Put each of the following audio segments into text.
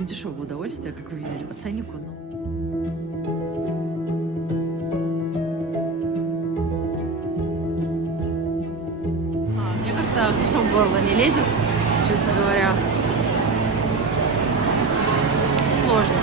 недешевое удовольствие, как вы видели по ценнику. Мне как-то кусок горла не лезет, честно говоря. Сложно.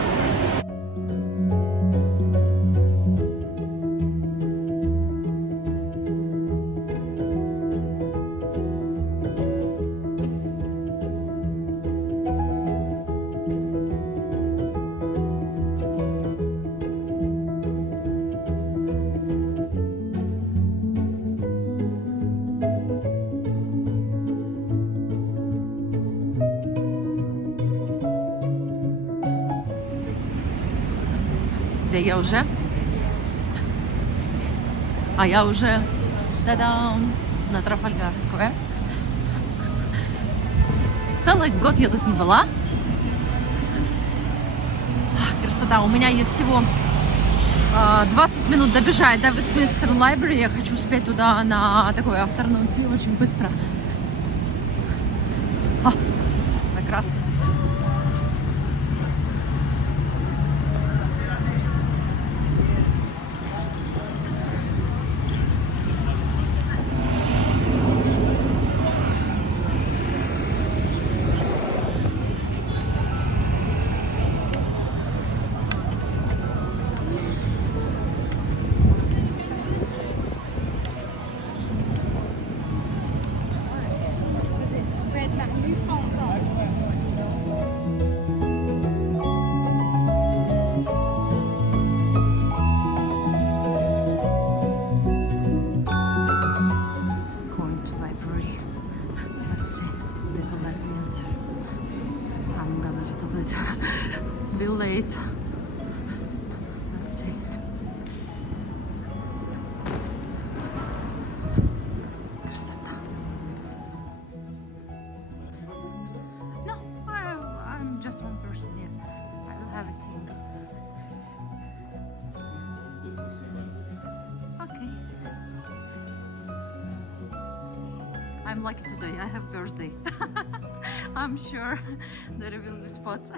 Где я уже? А я уже, та-дам, на Трафальгар-сквер. Целый год я тут не была. Красота. У меня есть всего 20 минут добежать до Westminster Library. Я хочу успеть туда на такой afternoon tea очень быстро. Прекрасно. Be late. Let's see. Красота. No, I'm just one person here. I will have a team. Okay. I'm lucky today. I have birthday. I'm sure there will be spots.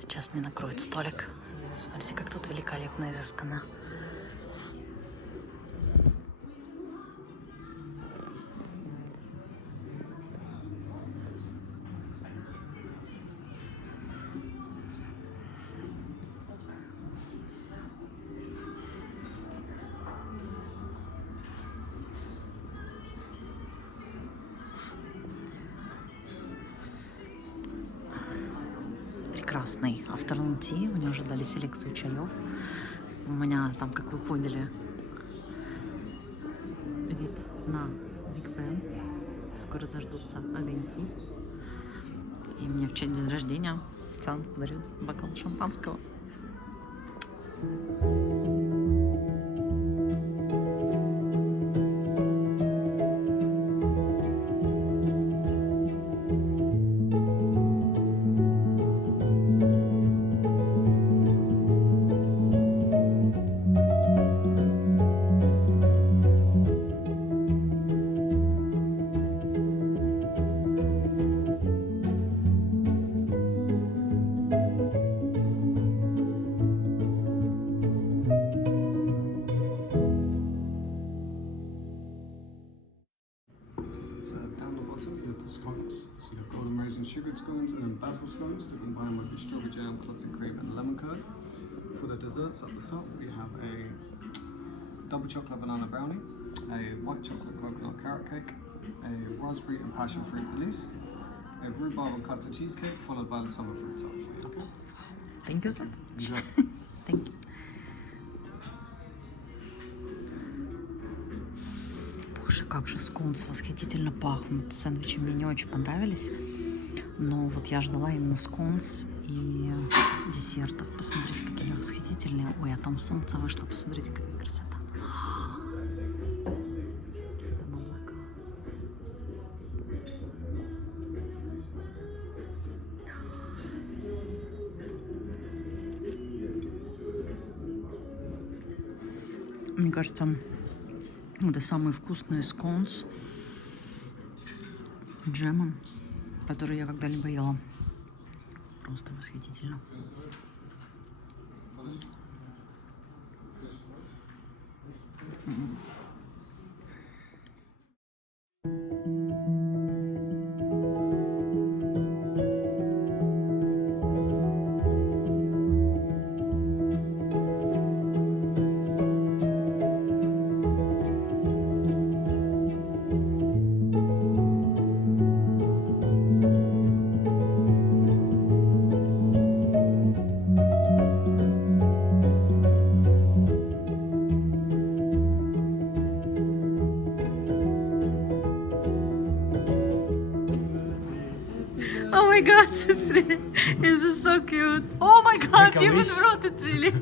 Сейчас мне накроют столик. Смотрите, как тут великолепно изысканно. Прекрасный afternoon tea. Мне уже дали селекцию чаев. У меня там, как вы поняли, вид на Биг Бен. Скоро заждутся огоньки. И мне в день рождения официант подарил бокал шампанского. Sugared scones and then basil scones to combine with the strawberry jam, clotted cream and lemon curd. For the desserts at the top we have a double chocolate banana brownie, a white chocolate coconut carrot cake, a raspberry and passion fruit delice, a rhubarb and custard cheesecake followed by the summer fruit tart. Okay? Thank you so much. Enjoy. Thank you. Боже, Боже, как же скунс восхитительно пахнут. Сэндвичи мне не очень понравились. Но вот я ждала именно скунс и десертов. Посмотрите, какие восхитительные. Ой, а там солнце вышло. Посмотрите, какая красота. Это молоко. Мне кажется, это самый вкусный сконс с джемом, который я когда-либо ела. Просто восхитительно. Oh my god, it's really, this is so cute. Oh my god, Make a you even wish. wrote it really.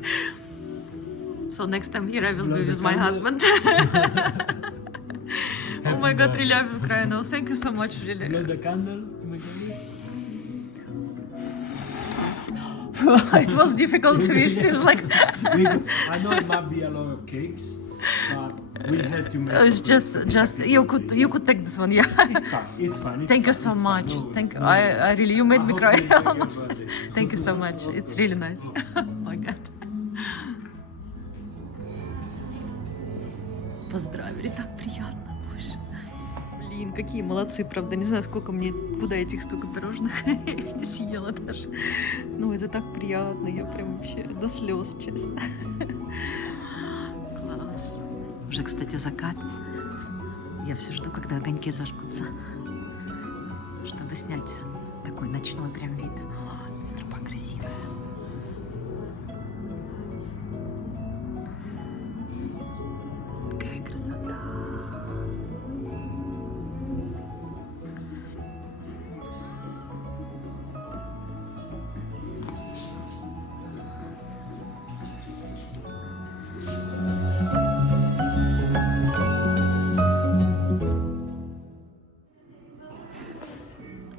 So next time here I will be with my husband. Oh my god, really, I will cry now. Thank you so much, really. Blow the candles to make a wish. It was difficult to reach, seems like. I know it might be a lot of cakes, but we had to make It's it. just you could take this one, yeah. It's fine. It's fine. It's Thank you fine, so it's much. fine. No Thank you. worries, no I really, you made me I cry hope you enjoy your almost. birthday. Thank you so much. It's really nice. Oh my god. Поздравили, так приятно, боже. Блин, какие молодцы, правда. Не знаю, сколько мне, куда этих столько пирожных. Я их не съела даже. Ну, это так приятно. Я прям вообще до слез, честно. Класс. Уже, кстати, закат. Я все жду, когда огоньки зажгутся, чтобы снять такой ночной прям вид. О, труба красивая. Какая красота.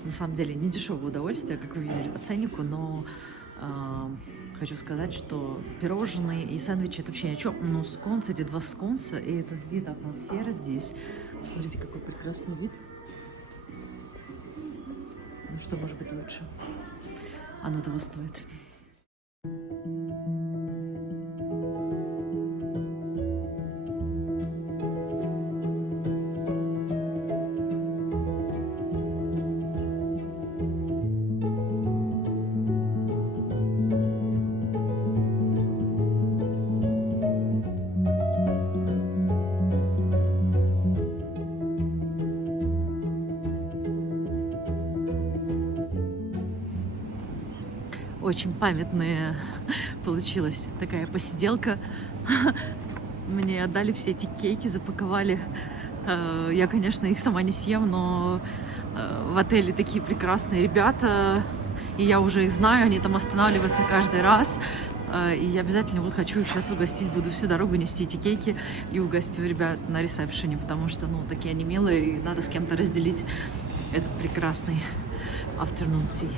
На самом деле не дешевое удовольствие, как вы видели по ценнику, но хочу сказать, что пирожные и сэндвичи это вообще ни о чем. Но сконс, эти два сконса и этот вид, атмосфера здесь. Смотрите, какой прекрасный вид. Ну что может быть лучше? Оно того стоит. Очень памятная получилась такая посиделка. Мне отдали все эти кейки, запаковали. Я, конечно, их сама не съем, но в отеле такие прекрасные ребята, и я уже их знаю, они там останавливаются каждый раз. И я обязательно вот хочу их сейчас угостить, буду всю дорогу нести эти кейки и угостю ребят на ресепшене, потому что, ну, такие они милые, и надо с кем-то разделить этот прекрасный afternoon tea.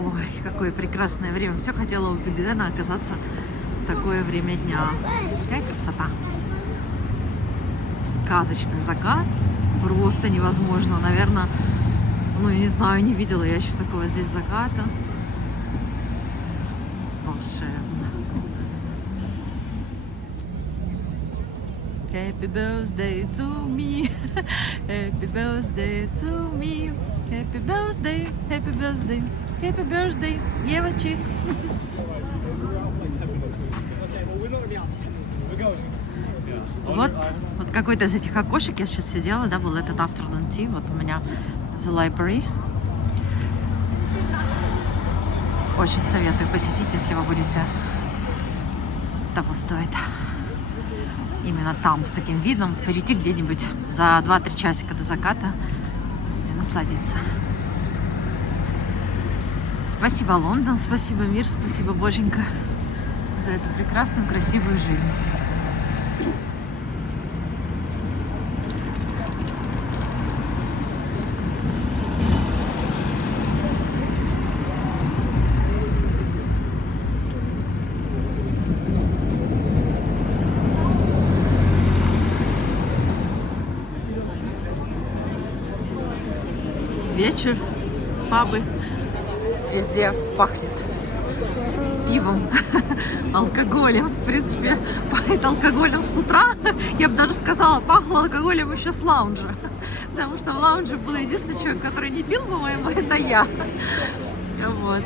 Ой, какое прекрасное время. Все хотела у Бигена оказаться в такое время дня. Какая красота. Сказочный закат. Просто невозможно. Наверное, ну, я не знаю, не видела я еще такого здесь заката. Волшебно. Happy birthday to me. Happy birthday to me. Happy birthday, happy birthday, happy birthday, девочек. Вот какой-то из этих окошек я сейчас сидела, да, был этот afternoon tea. Вот у меня The Library. Очень советую посетить, если вы будете того стоит. Именно там, с таким видом, перейти где-нибудь за 2-3 часика до заката и насладиться. Спасибо, Лондон, спасибо, мир, спасибо, Боженька, за эту прекрасную, красивую жизнь. Вечер, пабы, везде пахнет пивом, алкоголем. В принципе, пахнет алкоголем с утра. Я бы даже сказала, пахло алкоголем еще с лаунжа. Потому что в лаунже был единственный человек, который не пил, по-моему, это я. Вот.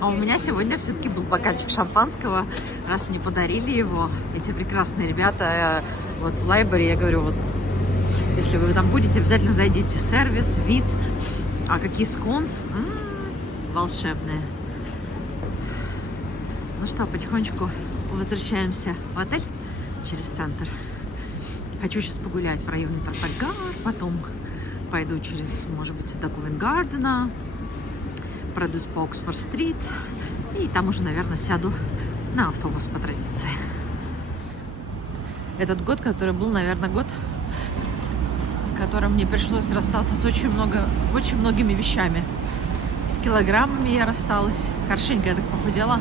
А у меня сегодня все-таки был бокальчик шампанского, раз мне подарили его. Эти прекрасные ребята. Вот в Лайборе, я говорю, вот если вы там будете, обязательно зайдите. Сервис, вид. А какие сконс? Волшебные. Ну что, потихонечку возвращаемся в отель через центр. Хочу сейчас погулять в районе Тартагар, потом пойду через, может быть, до Ковент-Гардена, пройдусь по Оксфорд-стрит и там уже, наверное, сяду на автобус по традиции. Этот год, который был, наверное, год, в котором мне пришлось расстаться с очень многими вещами. С килограммами я рассталась. Хорошенько я так похудела.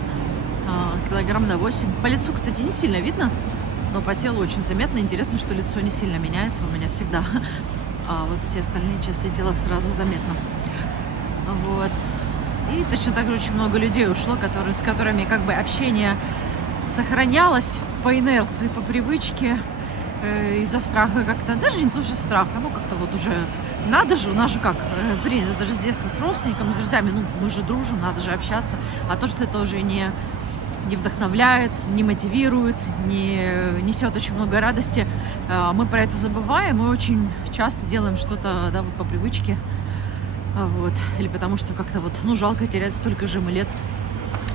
Килограмм на 8. По лицу, кстати, не сильно видно, но по телу очень заметно. Интересно, что лицо не сильно меняется у меня всегда. А вот все остальные части тела сразу заметно. Вот. И точно так же очень много людей ушло, с которыми как бы общение сохранялось по инерции, по привычке. Из-за страха как-то, даже не тоже страха, ну как-то вот уже надо же, у нас же как принято даже с детства с родственниками, с друзьями, ну мы же дружим, надо же общаться, а то, что это уже не вдохновляет, не мотивирует, не несет очень много радости, мы про это забываем, мы очень часто делаем что-то, да, вот по привычке, вот, или потому что как-то вот, ну жалко терять столько же мы лет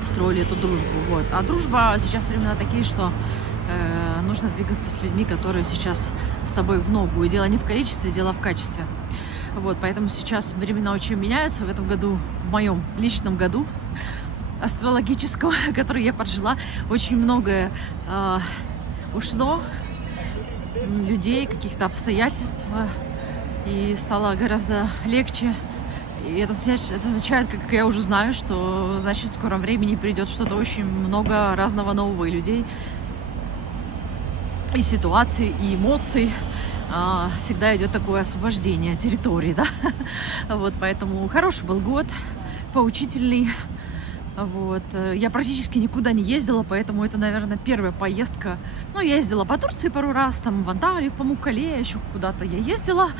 строили эту дружбу, вот, а дружба сейчас времена такие, что нужно двигаться с людьми, которые сейчас с тобой в ногу. И дело не в количестве, дело в качестве. Вот, поэтому сейчас времена очень меняются. В этом году, в моем личном году астрологическом, который я прожила, очень многое ушло, людей, каких-то обстоятельств, и стало гораздо легче. И это означает, как я уже знаю, что значит в скором времени придет что-то очень много разного нового и людей, и ситуаций, и эмоций. Всегда идет такое освобождение территории, да. Вот, поэтому хороший был год, поучительный. Вот. Я практически никуда не ездила, поэтому это, наверное, первая поездка. Ну, я ездила по Турции пару раз, там в Анталию, в Памуккале, еще куда-то я ездила.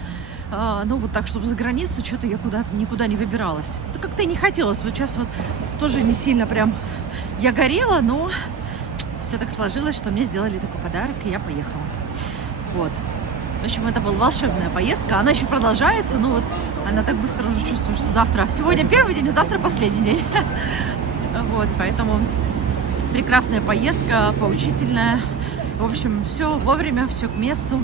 Ну, вот так, чтобы за границу, что-то я никуда не выбиралась. Да как-то и не хотелось. Вот сейчас вот тоже не сильно прям я горела, но все так сложилось, что мне сделали такой подарок, и я поехала. Вот. В общем, это была волшебная поездка. Она еще продолжается, но вот она так быстро уже чувствует, что завтра... Сегодня первый день, а завтра последний день. Вот, поэтому прекрасная поездка, поучительная. В общем, все вовремя, все к месту.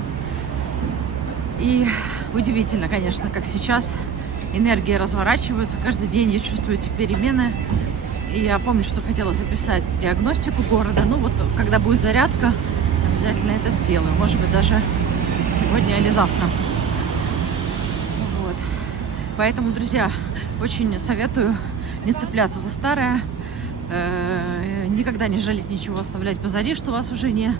И удивительно, конечно, как сейчас энергии разворачиваются. Каждый день я чувствую эти перемены. И я помню, что хотела записать диагностику города. Ну вот, когда будет зарядка, обязательно это сделаю. Может быть, даже сегодня или завтра. Вот. Поэтому, друзья, очень советую не цепляться за старое. Никогда не жалеть ничего, оставлять позади, что вас уже не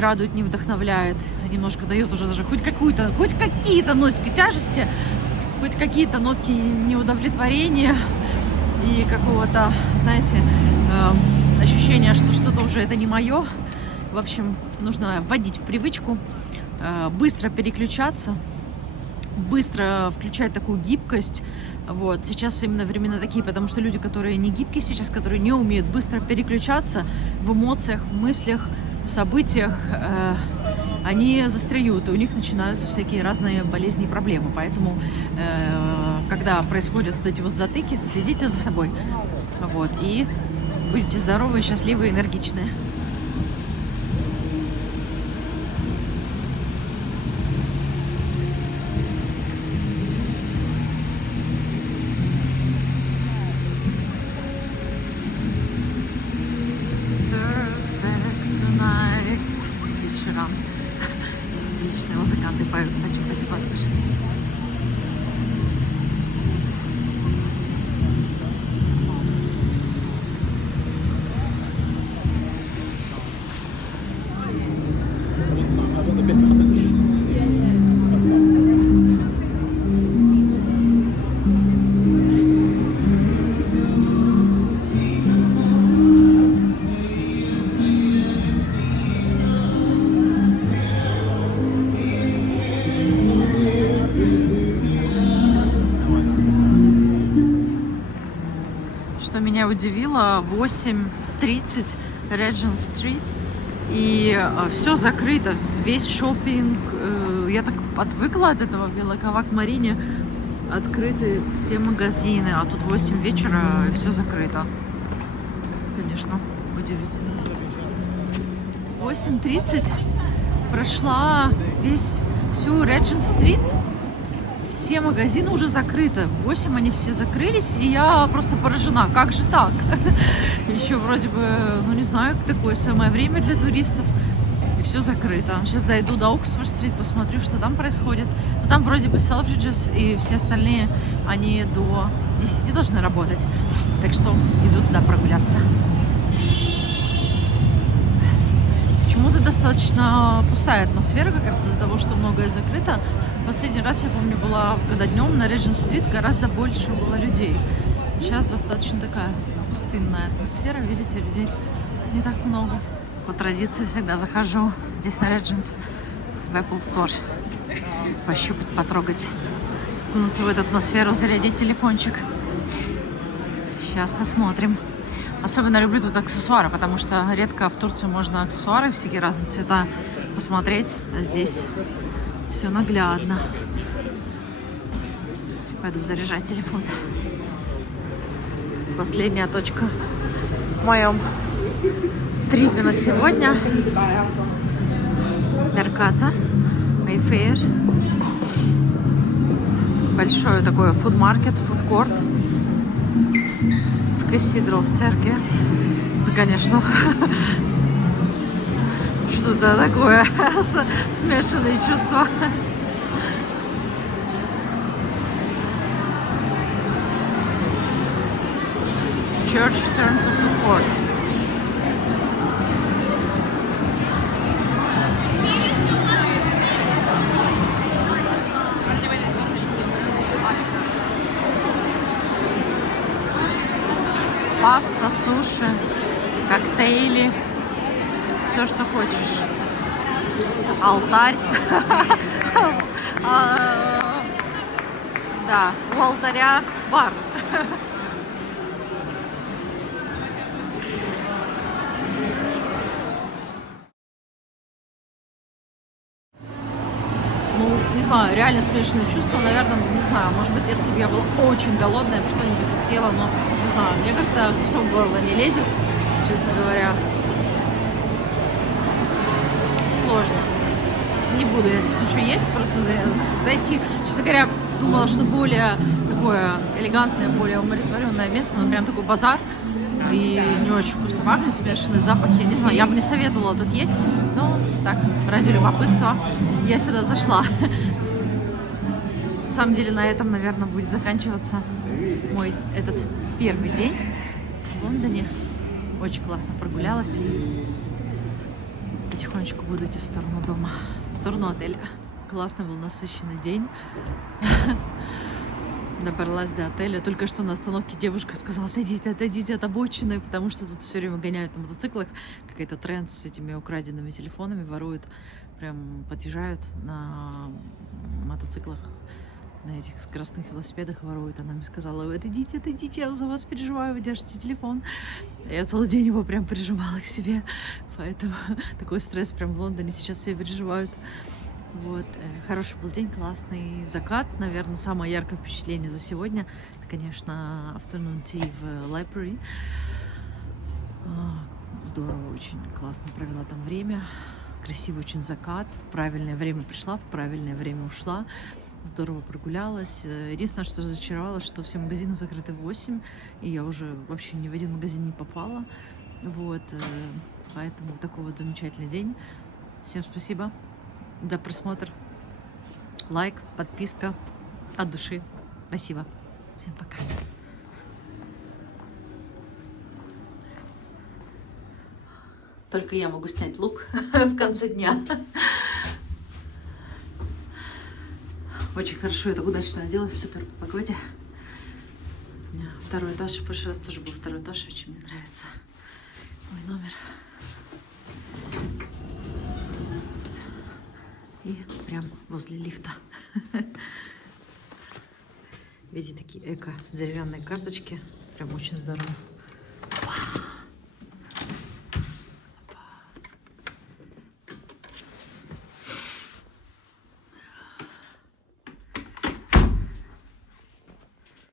радует, не вдохновляет. Немножко дает уже даже хоть какие-то нотки тяжести, хоть какие-то нотки неудовлетворения и какого-то, знаете, ощущения, что что-то уже это не мое. В общем, нужно вводить в привычку, быстро переключаться, быстро включать такую гибкость. Вот. Сейчас именно времена такие, потому что люди, которые не гибкие сейчас, которые не умеют быстро переключаться в эмоциях, в мыслях, в событиях, они застряют, и у них начинаются всякие разные болезни и проблемы. Поэтому, когда происходят вот эти вот затыки, следите за собой. Вот. И будете здоровые, счастливые, энергичные. Ширан. Отличные музыканты поют, хочу пойти послушать. Что меня удивило, 8:30 Regent Street, и все закрыто, весь шопинг. Я так отвыкла от этого, в Вилакавак-Марине открыты все магазины, а тут 8 вечера и все закрыто. Конечно, удивительно. 8:30 прошла всю Regent Street. Все магазины уже закрыты. В 8 они все закрылись, и я просто поражена. Как же так? Еще вроде бы, ну не знаю, такое самое время для туристов. И все закрыто. Сейчас дойду до Оксфорд-стрит, посмотрю, что там происходит. Но там вроде бы Selfridges и все остальные, они до 10 должны работать. Так что иду туда прогуляться. Почему-то достаточно пустая атмосфера, как раз из-за того, что многое закрыто. Последний раз, я помню, была когда днем на Regent-стрит, гораздо больше было людей. Сейчас достаточно такая пустынная атмосфера. Видите, людей не так много. По традиции всегда захожу здесь на Regent в Apple Store. Пощупать, потрогать, окунуться в эту атмосферу, зарядить телефончик. Сейчас посмотрим. Особенно люблю тут аксессуары, потому что редко в Турции можно аксессуары всякие разные цвета посмотреть. А здесь все наглядно. Пойду заряжать телефон. Последняя точка в моем трипе на сегодня. Меркато, Mayfair. Большой такой фудмаркет, фудкорт. В Кассидро, в церкви. Да, конечно, что-то такое, смешанные чувства. Church turn to food court. Паста, суши, коктейли, все, что хочешь. Алтарь. Да, у алтаря бар. Ну, не знаю, реально смешанные чувства, наверное, не знаю, может быть, если бы я была очень голодная, я бы что-нибудь тут съела, но, не знаю, мне как-то кусок в горло не лезет, честно говоря. Сложно. Не буду я здесь ничего есть, просто зайти. Честно говоря, думала, что более такое элегантное, более умиротворенное место, но прям такой базар. И не очень вкусно пахнет, смешанные запахи. Не знаю, я бы не советовала тут есть, но так, ради любопытства я сюда зашла. На самом деле, на этом, наверное, будет заканчиваться мой этот первый день в Лондоне. Очень классно прогулялась. Потихонечку буду идти в сторону дома, в сторону отеля. Классный был насыщенный день. Добралась до отеля. Только что на остановке девушка сказала: отойдите от обочины, потому что тут все время гоняют на мотоциклах. Какой-то тренд с этими украденными телефонами, воруют, прям подъезжают на мотоциклах, на этих скоростных велосипедах воруют. Она мне сказала: отойдите, я за вас переживаю, вы держите телефон. Я целый день его прям прижимала к себе, поэтому такой стресс прям в Лондоне сейчас все переживают. Вот, хороший был день, классный закат, наверное, самое яркое впечатление за сегодня. Это, конечно, afternoon tea в library. Здорово, очень классно провела там время. Красивый очень закат, в правильное время пришла, в правильное время ушла. Здорово прогулялась. Единственное, что разочаровало, что все магазины закрыты в 8, и я уже вообще ни в один магазин не попала. Вот, поэтому такой вот замечательный день. Всем спасибо за просмотр. Лайк, подписка от души. Спасибо. Всем пока. Только я могу снять лук в конце дня. Очень хорошо, я так удачно оделась, супер по погоде. Второй этаж, в прошлый раз тоже был второй этаж, очень мне нравится мой номер. И прям возле лифта. Видите, такие эко-деревянные карточки. Прям очень здорово. Вау!